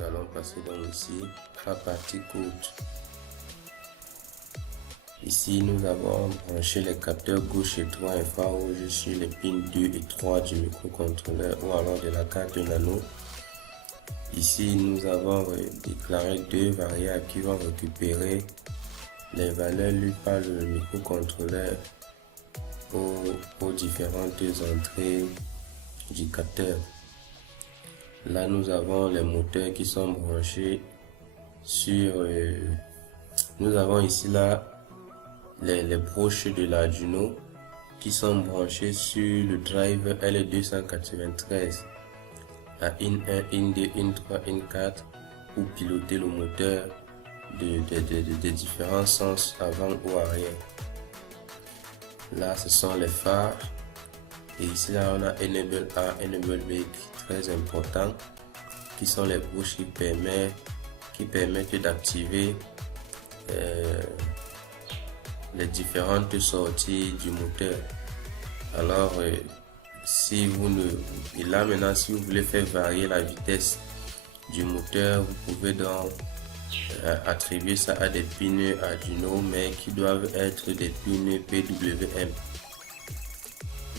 Nous allons passer donc ici à la partie code. Ici, nous avons branché les capteurs gauche et droit infrarouge sur les pins 2 et 3 du microcontrôleur ou alors de la carte nano. Ici, nous avons déclaré deux variables qui vont récupérer les valeurs lues par le microcontrôleur aux différentes entrées du capteur. Là, nous avons les moteurs qui sont branchés sur... nous avons ici là les broches de l'Arduino qui sont branchées sur le drive L293 à in 1, in 2, in 3, in 4 pour piloter le moteur de différents sens avant ou arrière. Là, ce sont les phares. Et ici, là, on a Enable A, Enable B, très important, qui sont les broches qui permettent d'activer les différentes sorties du moteur. Alors, si vous ne... Et là, maintenant, si vous voulez faire varier la vitesse du moteur, vous pouvez donc attribuer ça à des pins Arduino, mais qui doivent être des pins PWM.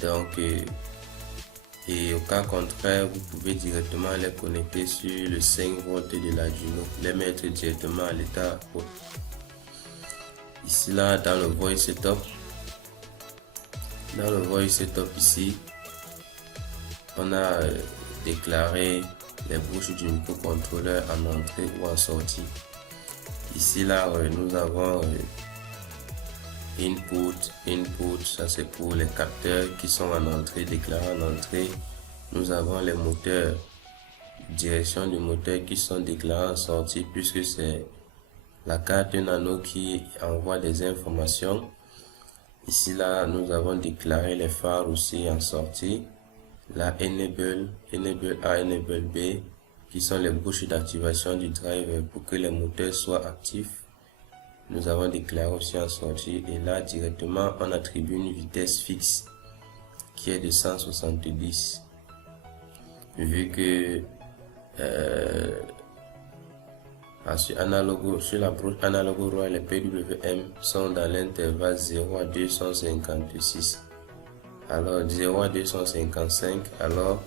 Donc, et au cas contraire, vous pouvez directement les connecter sur le 5 volts de l'Arduino, les mettre directement à l'état haut. Ici, là, dans le voice setup, ici, on a déclaré les broches du microcontrôleur en entrée ou en sortie. Ici, là, nous avons input, ça c'est pour les capteurs qui sont en entrée, déclarés en entrée. Nous avons les moteurs, direction du moteur qui sont déclarés en sortie, puisque c'est la carte nano qui envoie des informations. Ici là, nous avons déclaré les phares aussi en sortie. La Enable A, Enable B, qui sont les broches d'activation du drive pour que les moteurs soient actifs. Nous avons déclaré aussi en sortie, et là directement on attribue une vitesse fixe qui est de 170, vu que sur la broche analogue roi, les PWM sont dans l'intervalle 0 à 256. Alors 0 à 255, alors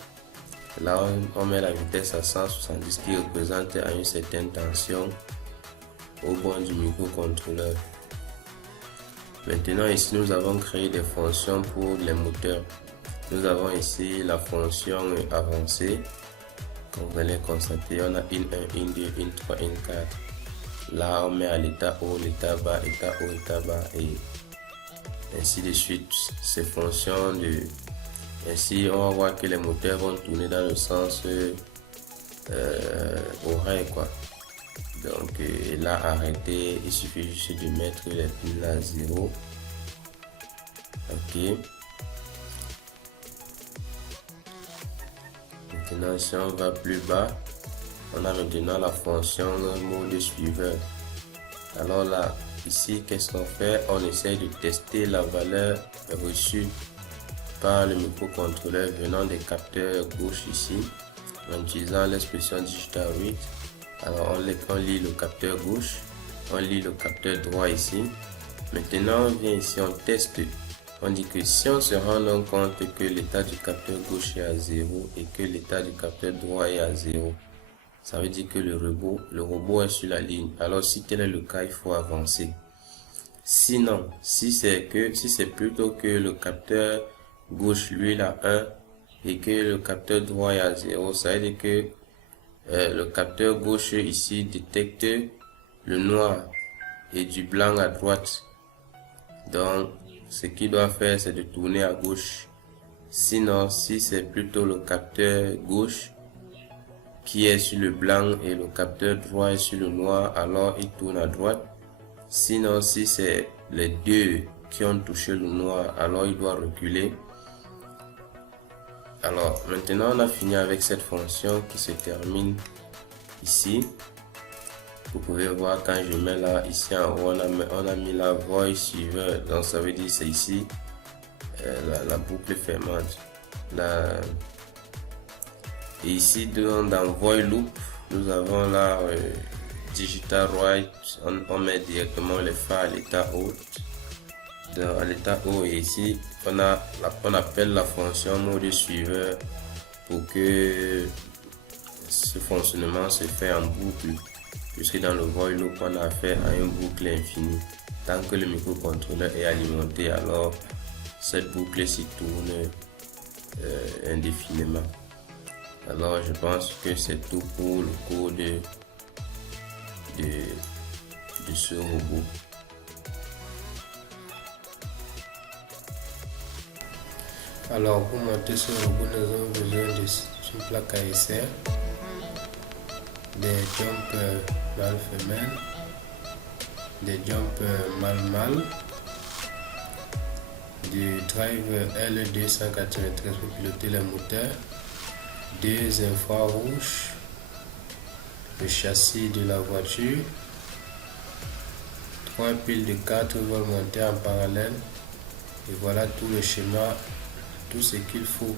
là on met la vitesse à 170 qui représente à une certaine tension au bord du microcontrôleur. Maintenant ici nous avons créé des fonctions pour les moteurs. Nous avons ici la fonction avancée. Comme vous allez constater, on a in 1, in 2, in 3, in 4. Là on met à l'état haut, l'état bas, état haut, état bas, et ainsi de suite. Ces fonctions ainsi on va voir que les moteurs vont tourner dans le sens horaire quoi. Donc là arrêter, il suffit juste de mettre les pins à 0. Ok. Maintenant si on va plus bas, on a maintenant la fonction mode suiveur. Alors là ici, qu'est-ce qu'on fait? On essaie de tester la valeur reçue par le microcontrôleur venant des capteurs gauche ici en utilisant l'expression digital read. Alors on lit le capteur gauche, on lit le capteur droit ici. Maintenant on vient ici, on teste. On dit que si on se rend donc compte que l'état du capteur gauche est à 0 et que l'état du capteur droit est à 0, ça veut dire que le robot est sur la ligne. Alors si tel est le cas, il faut avancer. Sinon, si c'est plutôt que le capteur gauche lui est à 1 et que le capteur droit est à 0, ça veut dire que le capteur gauche ici détecte le noir et du blanc à droite. Donc ce qu'il doit faire, c'est de tourner à gauche. Sinon, si c'est plutôt le capteur gauche qui est sur le blanc et le capteur droit est sur le noir, alors il tourne à droite. Sinon, si c'est les deux qui ont touché le noir, alors il doit reculer. Alors maintenant on a fini avec cette fonction qui se termine ici. Vous pouvez voir quand je mets là, ici en haut on a mis la voice suiveur, donc ça veut dire c'est ici la boucle fermante. Et ici dans void loop, Nous avons là Digital Right, on met directement les phares à l'état haut. À l'état haut, et ici on appelle la fonction mode suiveur pour que ce fonctionnement se fait en boucle, puisque dans le void loop on a fait à une boucle infinie. Tant que le microcontrôleur est alimenté, alors cette boucle s'y tourne indéfiniment. Alors je pense que c'est tout pour le code de ce robot. Alors pour monter ce robot, nous avons besoin d'une plaque ASR, des jumps mâle-femelle, des jumps mâle-mâle, du drive L293 pour piloter les moteurs, deux infrarouges, le châssis de la voiture, 3 piles de 4 volts montées en parallèle, et voilà tout le schéma, tout ce qu'il faut.